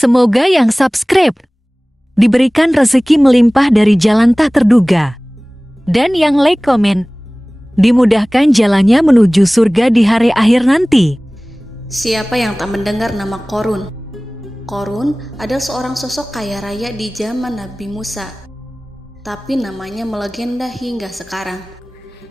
Semoga yang subscribe diberikan rezeki melimpah dari jalan tak terduga. Dan yang like komen, dimudahkan jalannya menuju surga di hari akhir nanti. Siapa yang tak mendengar nama Qorun? Qorun adalah seorang sosok kaya raya di zaman Nabi Musa, tapi namanya melegenda hingga sekarang.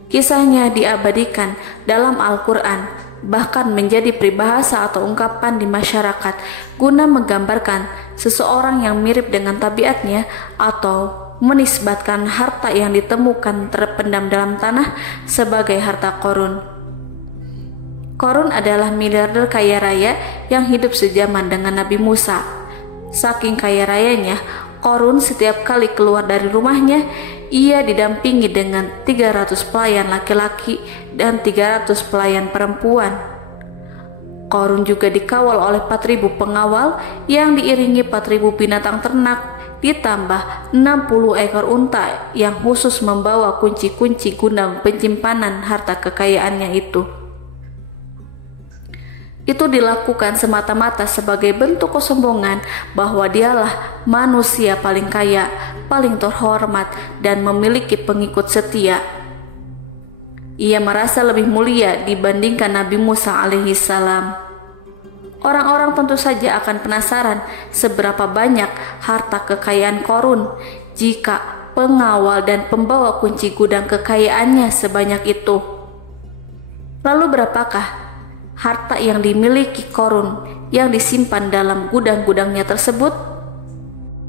Kisahnya diabadikan dalam Al-Quran, bahkan menjadi peribahasa atau ungkapan di masyarakat guna menggambarkan seseorang yang mirip dengan tabiatnya atau menisbatkan harta yang ditemukan terpendam dalam tanah sebagai harta Qorun. Qorun adalah miliarder kaya raya yang hidup sejaman dengan Nabi Musa. Saking kaya rayanya, Qorun setiap kali keluar dari rumahnya, ia didampingi dengan 300 pelayan laki-laki dan 300 pelayan perempuan. Qorun juga dikawal oleh 4.000 pengawal yang diiringi 4.000 binatang ternak, ditambah 60 ekor unta yang khusus membawa kunci-kunci gudang penyimpanan harta kekayaannya itu. Itu dilakukan semata-mata sebagai bentuk kesombongan bahwa dialah manusia paling kaya, paling terhormat, dan memiliki pengikut setia. Ia merasa lebih mulia dibandingkan Nabi Musa alaihissalam. Orang-orang tentu saja akan penasaran seberapa banyak harta kekayaan Qorun jika pengawal dan pembawa kunci gudang kekayaannya sebanyak itu. Lalu berapakah harta yang dimiliki Qorun yang disimpan dalam gudang-gudangnya tersebut?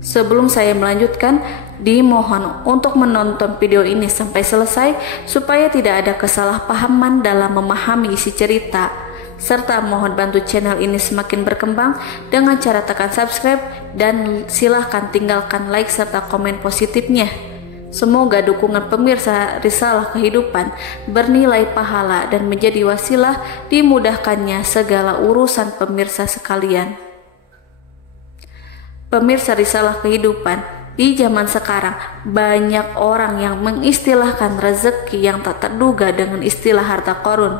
Sebelum saya melanjutkan, dimohon untuk menonton video ini sampai selesai supaya tidak ada kesalahpahaman dalam memahami isi cerita, serta mohon bantu channel ini semakin berkembang dengan cara tekan subscribe dan silahkan tinggalkan like serta komen positifnya. Semoga dukungan pemirsa Risalah Kehidupan bernilai pahala dan menjadi wasilah dimudahkannya segala urusan pemirsa sekalian. Pemirsa Risalah Kehidupan, di zaman sekarang banyak orang yang mengistilahkan rezeki yang tak terduga dengan istilah harta Qorun.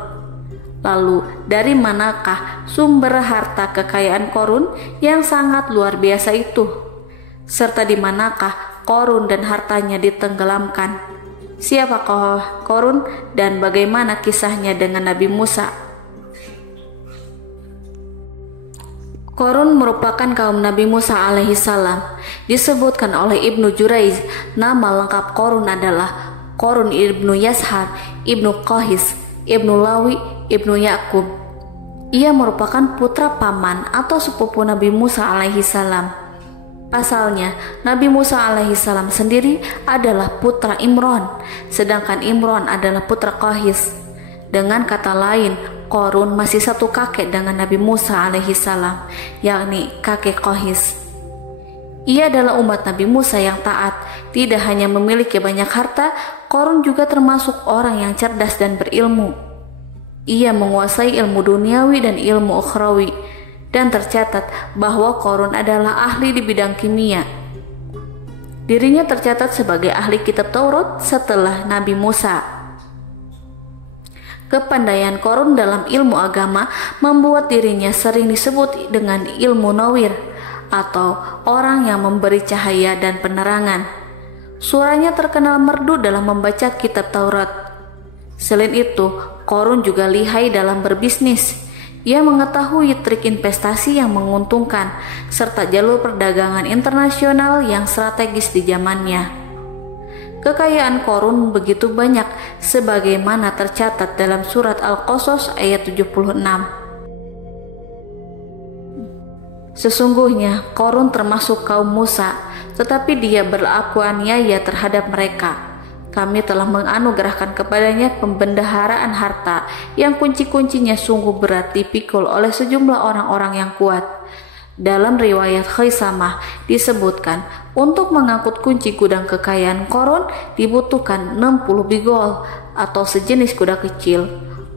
Lalu dari manakah sumber harta kekayaan Qorun yang sangat luar biasa itu? Serta di manakah Qorun dan hartanya ditenggelamkan? Siapakah Qorun dan bagaimana kisahnya dengan Nabi Musa? Qorun merupakan kaum Nabi Musa alaihissalam. Disebutkan oleh Ibnu Jurayj, nama lengkap Qorun adalah Qorun ibnu Yashar, ibnu Qahis, ibnu Lawi, ibnu Yakub. Ia merupakan putra paman atau sepupu Nabi Musa alaihissalam. Pasalnya, Nabi Musa alaihissalam sendiri adalah putra Imron, sedangkan Imron adalah putra Qahis. Dengan kata lain, Qorun masih satu kakek dengan Nabi Musa alaihissalam, yakni kakek Qahis. Ia adalah umat Nabi Musa yang taat. Tidak hanya memiliki banyak harta, Qorun juga termasuk orang yang cerdas dan berilmu. Ia menguasai ilmu duniawi dan ilmu ukhrawi, dan tercatat bahwa Qorun adalah ahli di bidang kimia. Dirinya tercatat sebagai ahli kitab Taurat setelah Nabi Musa. Kepandaian Qorun dalam ilmu agama membuat dirinya sering disebut dengan ilmu nawir atau orang yang memberi cahaya dan penerangan. Suaranya terkenal merdu dalam membaca kitab Taurat. Selain itu, Qorun juga lihai dalam berbisnis. Ia mengetahui trik investasi yang menguntungkan serta jalur perdagangan internasional yang strategis di zamannya. Kekayaan Qorun begitu banyak sebagaimana tercatat dalam surat Al-Qasas ayat 76. Sesungguhnya Qorun termasuk kaum Musa, tetapi dia berlaku aniaya terhadap mereka. Kami telah menganugerahkan kepadanya pembendaharaan harta yang kunci-kuncinya sungguh berat dipikul oleh sejumlah orang-orang yang kuat. Dalam riwayat Khaisamah disebutkan, untuk mengangkut kunci gudang kekayaan Qorun dibutuhkan 60 bigol atau sejenis kuda kecil.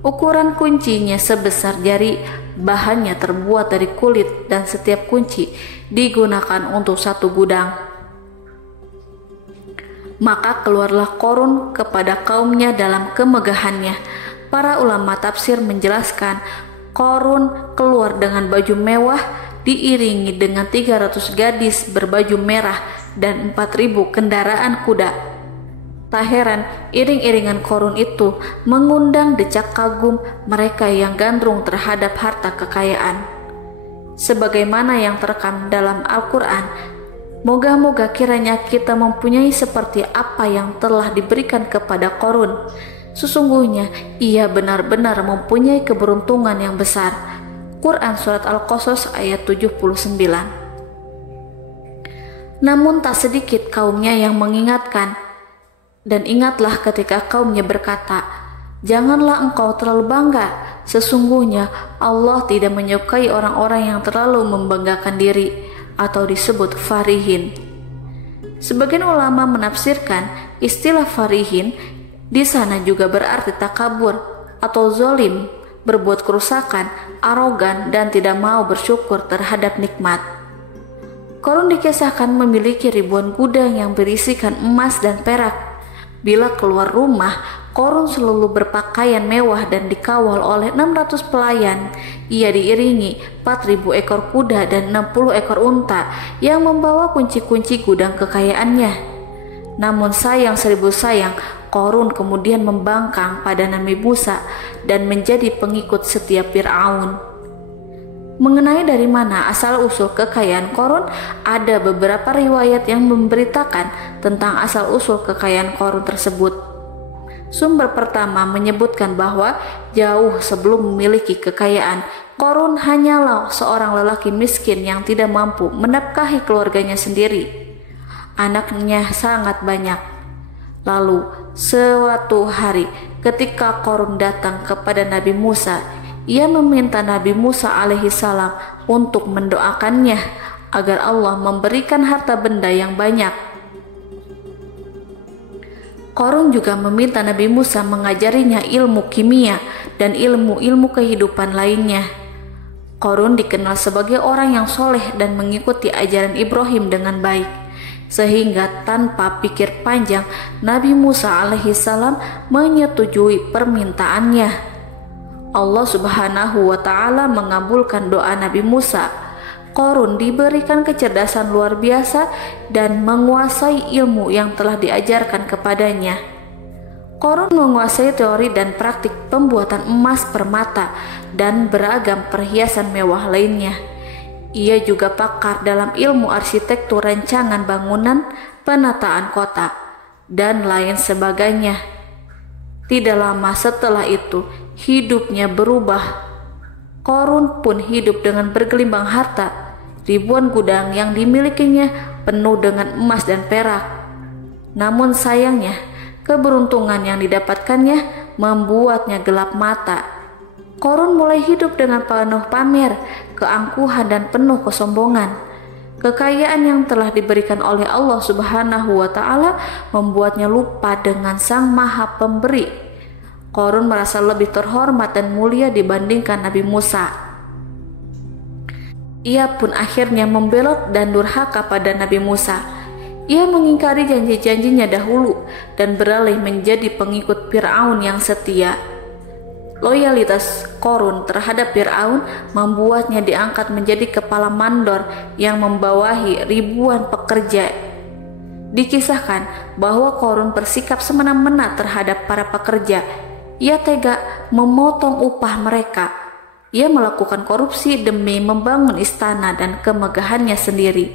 Ukuran kuncinya sebesar jari, bahannya terbuat dari kulit dan setiap kunci digunakan untuk satu gudang. Maka keluarlah Qorun kepada kaumnya dalam kemegahannya. Para ulama tafsir menjelaskan Qorun keluar dengan baju mewah diiringi dengan 300 gadis berbaju merah dan 4.000 kendaraan kuda. Tak heran iring-iringan Qarun itu mengundang decak kagum mereka yang gandrung terhadap harta kekayaan. Sebagaimana yang terekam dalam Al-Quran, moga-moga kiranya kita mempunyai seperti apa yang telah diberikan kepada Qarun. Sesungguhnya ia benar-benar mempunyai keberuntungan yang besar. Quran Surat Al-Qasas ayat 79. Namun tak sedikit kaumnya yang mengingatkan, dan ingatlah ketika kaumnya berkata, janganlah engkau terlalu bangga. Sesungguhnya Allah tidak menyukai orang-orang yang terlalu membanggakan diri atau disebut farihin. Sebagian ulama menafsirkan istilah farihin di sana juga berarti takabur atau zolim, berbuat kerusakan, arogan, dan tidak mau bersyukur terhadap nikmat. Qarun dikisahkan memiliki ribuan gudang yang berisikan emas dan perak. Bila keluar rumah, Qarun selalu berpakaian mewah dan dikawal oleh 600 pelayan. Ia diiringi 4.000 ekor kuda dan 60 ekor unta yang membawa kunci-kunci gudang kekayaannya. Namun sayang seribu sayang, Qarun kemudian membangkang pada Nabi Musa dan menjadi pengikut setia Fir'aun. Mengenai dari mana asal-usul kekayaan Qarun, ada beberapa riwayat yang memberitakan tentang asal-usul kekayaan Qarun tersebut. Sumber pertama menyebutkan bahwa jauh sebelum memiliki kekayaan, Qarun hanyalah seorang lelaki miskin yang tidak mampu menafkahi keluarganya sendiri. Anaknya sangat banyak. Lalu, suatu hari ketika Qarun datang kepada Nabi Musa, ia meminta Nabi Musa alaihissalam untuk mendoakannya agar Allah memberikan harta benda yang banyak. Qarun juga meminta Nabi Musa mengajarinya ilmu kimia dan ilmu-ilmu kehidupan lainnya. Qarun dikenal sebagai orang yang soleh dan mengikuti ajaran Ibrahim dengan baik, sehingga tanpa pikir panjang Nabi Musa alaihissalam menyetujui permintaannya. Allah Subhanahu wa Ta'ala mengabulkan doa Nabi Musa. Qarun diberikan kecerdasan luar biasa dan menguasai ilmu yang telah diajarkan kepadanya. Qarun menguasai teori dan praktik pembuatan emas permata dan beragam perhiasan mewah lainnya. Ia juga pakar dalam ilmu arsitektur, rancangan bangunan, penataan kota, dan lain sebagainya. Tidak lama setelah itu, hidupnya berubah. Qarun pun hidup dengan bergelimbang harta. Ribuan gudang yang dimilikinya penuh dengan emas dan perak. Namun sayangnya, keberuntungan yang didapatkannya membuatnya gelap mata. Qarun mulai hidup dengan penuh pamer, keangkuhan, dan penuh kesombongan. Kekayaan yang telah diberikan oleh Allah Subhanahu wa Ta'ala membuatnya lupa dengan Sang Maha Pemberi. Qarun merasa lebih terhormat dan mulia dibandingkan Nabi Musa. Ia pun akhirnya membelot dan durhaka pada Nabi Musa. Ia mengingkari janji-janjinya dahulu dan beralih menjadi pengikut Fir'aun yang setia. Loyalitas Qarun terhadap Fir'aun membuatnya diangkat menjadi kepala mandor yang membawahi ribuan pekerja. Dikisahkan bahwa Qarun bersikap semena-mena terhadap para pekerja. Ia tega memotong upah mereka. Ia melakukan korupsi demi membangun istana dan kemegahannya sendiri,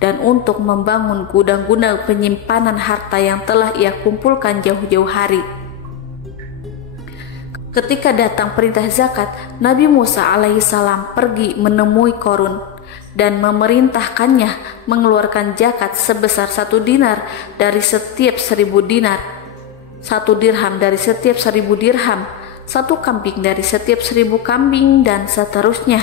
dan untuk membangun gudang-gudang penyimpanan harta yang telah ia kumpulkan jauh-jauh hari. Ketika datang perintah zakat, Nabi Musa alaihissalam pergi menemui Qarun dan memerintahkannya mengeluarkan zakat sebesar 1 dinar dari setiap 1000 dinar, 1 dirham dari setiap 1000 dirham, 1 kambing dari setiap 1000 kambing, dan seterusnya.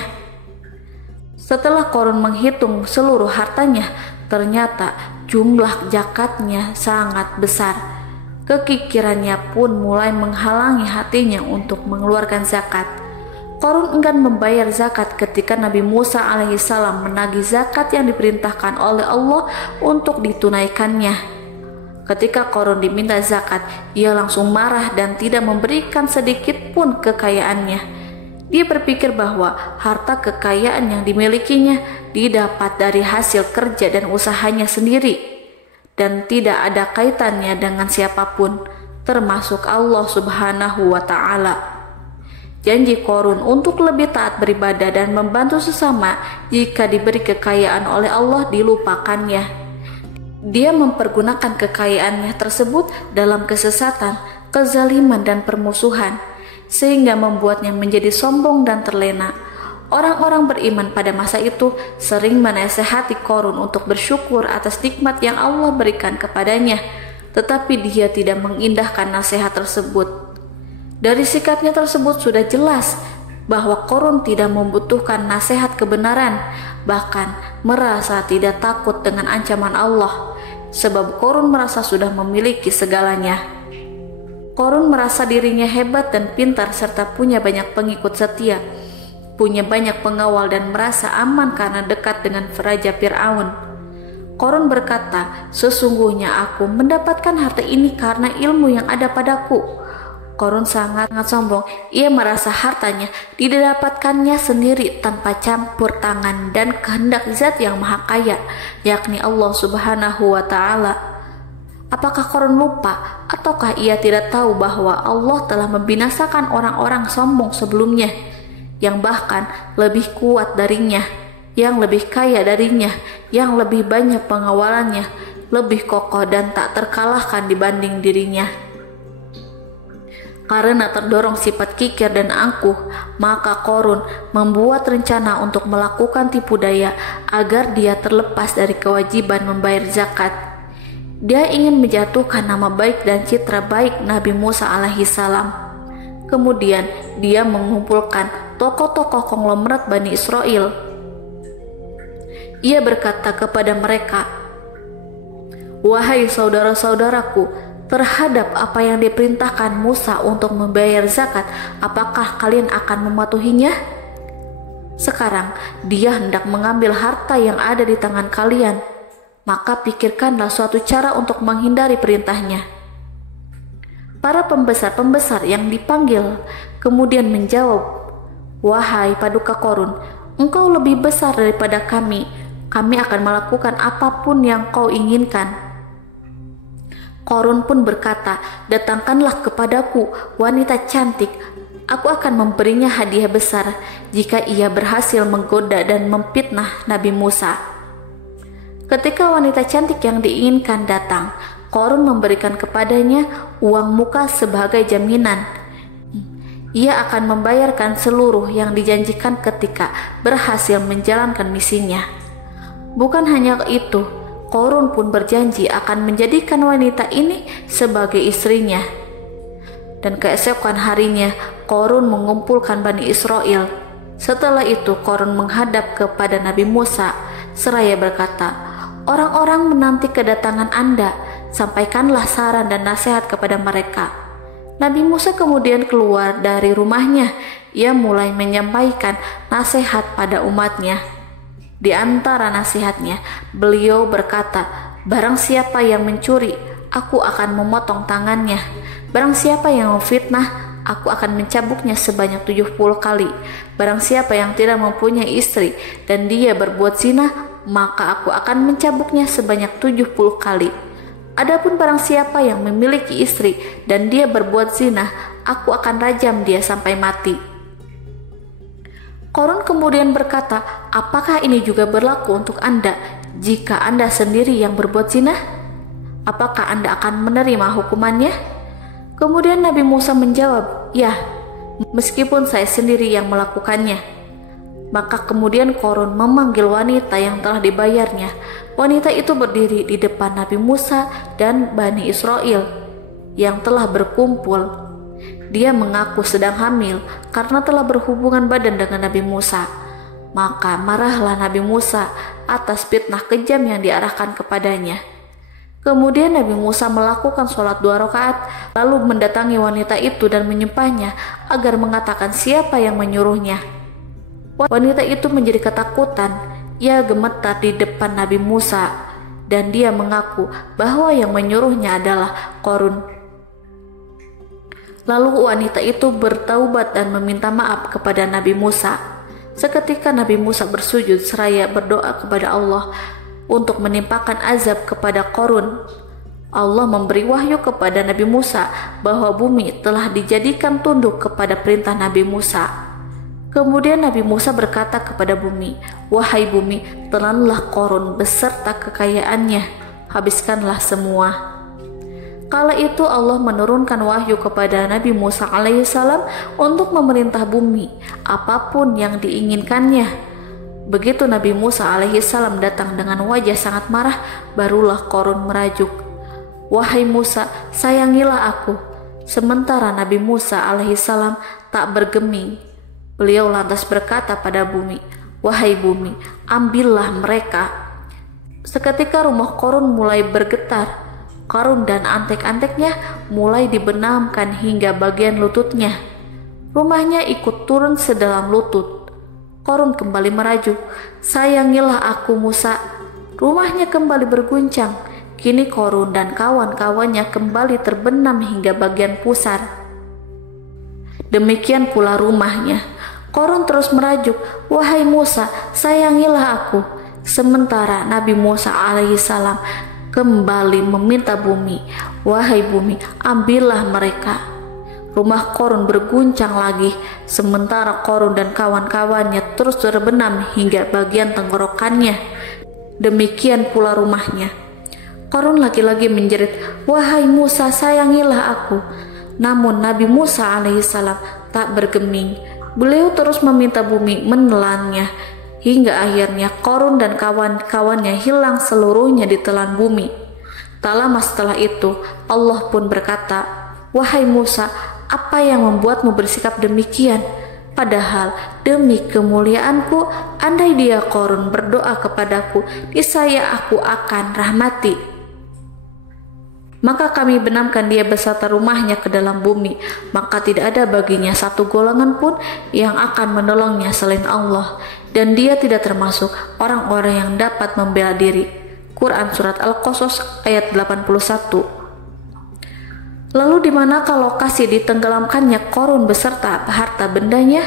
Setelah Qarun menghitung seluruh hartanya, ternyata jumlah zakatnya sangat besar. Kekikirannya pun mulai menghalangi hatinya untuk mengeluarkan zakat. Qarun enggan membayar zakat ketika Nabi Musa alaihissalam menagih zakat yang diperintahkan oleh Allah untuk ditunaikannya. Ketika Qarun diminta zakat, ia langsung marah dan tidak memberikan sedikit pun kekayaannya. Dia berpikir bahwa harta kekayaan yang dimilikinya didapat dari hasil kerja dan usahanya sendiri, dan tidak ada kaitannya dengan siapapun, termasuk Allah Subhanahu wa Ta'ala. Janji Qorun untuk lebih taat beribadah dan membantu sesama jika diberi kekayaan oleh Allah dilupakannya. Dia mempergunakan kekayaannya tersebut dalam kesesatan, kezaliman, dan permusuhan, sehingga membuatnya menjadi sombong dan terlena. Orang-orang beriman pada masa itu sering menasehati Qorun untuk bersyukur atas nikmat yang Allah berikan kepadanya, tetapi dia tidak mengindahkan nasihat tersebut. Dari sikapnya tersebut sudah jelas bahwa Qorun tidak membutuhkan nasihat kebenaran, bahkan merasa tidak takut dengan ancaman Allah, sebab Qorun merasa sudah memiliki segalanya. Qorun merasa dirinya hebat dan pintar serta punya banyak pengikut setia, punya banyak pengawal dan merasa aman karena dekat dengan Raja Fir'aun. Qorun berkata, "Sesungguhnya aku mendapatkan harta ini karena ilmu yang ada padaku." Qorun sangat sombong. Ia merasa hartanya didapatkannya sendiri tanpa campur tangan dan kehendak Zat yang Maha Kaya, yakni Allah Subhanahu wa Ta'ala. Apakah Qorun lupa ataukah ia tidak tahu bahwa Allah telah membinasakan orang-orang sombong sebelumnya, yang bahkan lebih kuat darinya, yang lebih kaya darinya, yang lebih banyak pengawalannya, lebih kokoh dan tak terkalahkan dibanding dirinya? Karena terdorong sifat kikir dan angkuh, maka Qorun membuat rencana untuk melakukan tipu daya agar dia terlepas dari kewajiban membayar zakat. Dia ingin menjatuhkan nama baik dan citra baik Nabi Musa alaihissalam. Kemudian dia mengumpulkan tokoh-tokoh konglomerat Bani Israel. Ia berkata kepada mereka, "Wahai saudara-saudaraku, terhadap apa yang diperintahkan Musa untuk membayar zakat, apakah kalian akan mematuhinya? Sekarang dia hendak mengambil harta yang ada di tangan kalian, maka pikirkanlah suatu cara untuk menghindari perintahnya." Para pembesar-pembesar yang dipanggil kemudian menjawab, "Wahai paduka Qorun, engkau lebih besar daripada kami akan melakukan apapun yang kau inginkan." Qorun pun berkata, "Datangkanlah kepadaku wanita cantik, aku akan memberinya hadiah besar jika ia berhasil menggoda dan memfitnah Nabi Musa." Ketika wanita cantik yang diinginkan datang, Qorun memberikan kepadanya uang muka sebagai jaminan. Ia akan membayarkan seluruh yang dijanjikan ketika berhasil menjalankan misinya. Bukan hanya itu, Qorun pun berjanji akan menjadikan wanita ini sebagai istrinya. Dan keesokan harinya, Qorun mengumpulkan Bani Israel. Setelah itu, Qorun menghadap kepada Nabi Musa seraya berkata, "Orang-orang menanti kedatangan Anda, sampaikanlah saran dan nasihat kepada mereka." Nabi Musa kemudian keluar dari rumahnya. Ia mulai menyampaikan nasihat pada umatnya. Di antara nasihatnya, beliau berkata, "Barang siapa yang mencuri, aku akan memotong tangannya. Barang siapa yang memfitnah, aku akan mencambuknya sebanyak 70 kali. Barang siapa yang tidak mempunyai istri dan dia berbuat zina, maka aku akan mencambuknya sebanyak 70 kali. Adapun barang siapa yang memiliki istri dan dia berbuat zina, aku akan rajam dia sampai mati." Qorun kemudian berkata, "Apakah ini juga berlaku untuk Anda jika Anda sendiri yang berbuat zina? Apakah Anda akan menerima hukumannya?" Kemudian Nabi Musa menjawab, "Ya, meskipun saya sendiri yang melakukannya." Maka kemudian Qorun memanggil wanita yang telah dibayarnya. Wanita itu berdiri di depan Nabi Musa dan Bani Israel yang telah berkumpul. Dia mengaku sedang hamil karena telah berhubungan badan dengan Nabi Musa. Maka marahlah Nabi Musa atas fitnah kejam yang diarahkan kepadanya. Kemudian Nabi Musa melakukan sholat 2 rakaat, lalu mendatangi wanita itu dan menyumpahnya agar mengatakan siapa yang menyuruhnya. Wanita itu menjadi ketakutan. Ia gemetar di depan Nabi Musa dan dia mengaku bahwa yang menyuruhnya adalah Qorun. Lalu wanita itu bertaubat dan meminta maaf kepada Nabi Musa. Seketika Nabi Musa bersujud seraya berdoa kepada Allah untuk menimpakan azab kepada Qarun. Allah memberi wahyu kepada Nabi Musa bahwa bumi telah dijadikan tunduk kepada perintah Nabi Musa. Kemudian Nabi Musa berkata kepada bumi, "Wahai bumi, telanlah Qarun beserta kekayaannya, habiskanlah semua." Kala itu Allah menurunkan wahyu kepada Nabi Musa alaihissalam untuk memerintah bumi apapun yang diinginkannya. Begitu Nabi Musa alaihissalam datang dengan wajah sangat marah, barulah Qarun merajuk, "Wahai Musa, sayangilah aku." Sementara Nabi Musa alaihissalam tak bergeming. Beliau lantas berkata pada bumi, "Wahai bumi, ambillah mereka." Seketika rumah Qarun mulai bergetar. Qarun dan antek-anteknya mulai dibenamkan hingga bagian lututnya. Rumahnya ikut turun sedalam lutut. Qarun kembali merajuk, "Sayangilah aku Musa." Rumahnya kembali berguncang. Kini Qarun dan kawan-kawannya kembali terbenam hingga bagian pusar. Demikian pula rumahnya. Qarun terus merajuk, "Wahai Musa, sayangilah aku." Sementara Nabi Musa alaihissalam kembali meminta bumi, "Wahai bumi, ambillah mereka." Rumah Qarun berguncang lagi, sementara Qarun dan kawan-kawannya terus terbenam hingga bagian tenggorokannya. Demikian pula rumahnya. Qarun lagi-lagi menjerit, "Wahai Musa, sayangilah aku." Namun Nabi Musa alaihissalam tak bergeming. Beliau terus meminta bumi menelannya, hingga akhirnya Qarun dan kawan-kawannya hilang seluruhnya ditelan bumi. Tak lama setelah itu, Allah pun berkata, "Wahai Musa, apa yang membuatmu bersikap demikian? Padahal demi kemuliaanku, andai dia Qarun berdoa kepadaku, niscaya aku akan rahmati. Maka kami benamkan dia beserta rumahnya ke dalam bumi, maka tidak ada baginya satu golongan pun yang akan menolongnya selain Allah, dan dia tidak termasuk orang-orang yang dapat membela diri." Quran Surat Al-Qasas ayat 81. Lalu di manakah lokasi ditenggelamkannya Qarun beserta harta bendanya?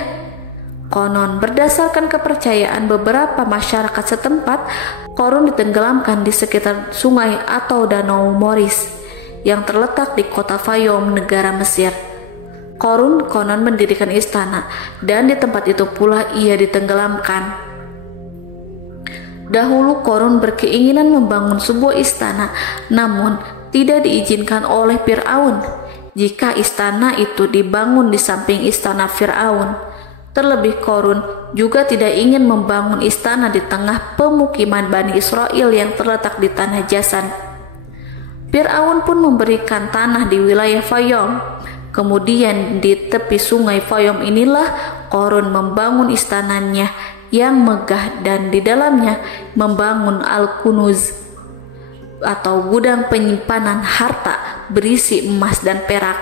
Konon berdasarkan kepercayaan beberapa masyarakat setempat, Qarun ditenggelamkan di sekitar sungai atau danau Moris yang terletak di kota Fayum, negara Mesir. Qarun konon mendirikan istana, dan di tempat itu pula ia ditenggelamkan. Dahulu Qarun berkeinginan membangun sebuah istana, namun tidak diizinkan oleh Fir'aun jika istana itu dibangun di samping istana Fir'aun. Terlebih Qarun juga tidak ingin membangun istana di tengah pemukiman Bani Israel yang terletak di tanah Jasan. Fir'aun pun memberikan tanah di wilayah Fayum. Kemudian di tepi sungai Fayum inilah Qarun membangun istananya yang megah, dan di dalamnya membangun Al-Kunuz atau gudang penyimpanan harta berisi emas dan perak.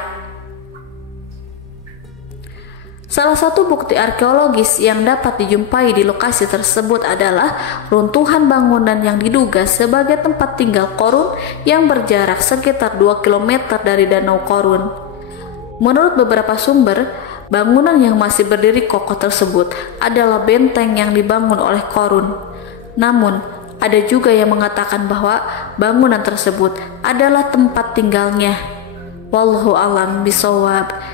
Salah satu bukti arkeologis yang dapat dijumpai di lokasi tersebut adalah runtuhan bangunan yang diduga sebagai tempat tinggal Qarun yang berjarak sekitar 2 km dari Danau Qarun. Menurut beberapa sumber, bangunan yang masih berdiri kokoh tersebut adalah benteng yang dibangun oleh Qarun. Namun, ada juga yang mengatakan bahwa bangunan tersebut adalah tempat tinggalnya. Wallahu a'lam bishawab.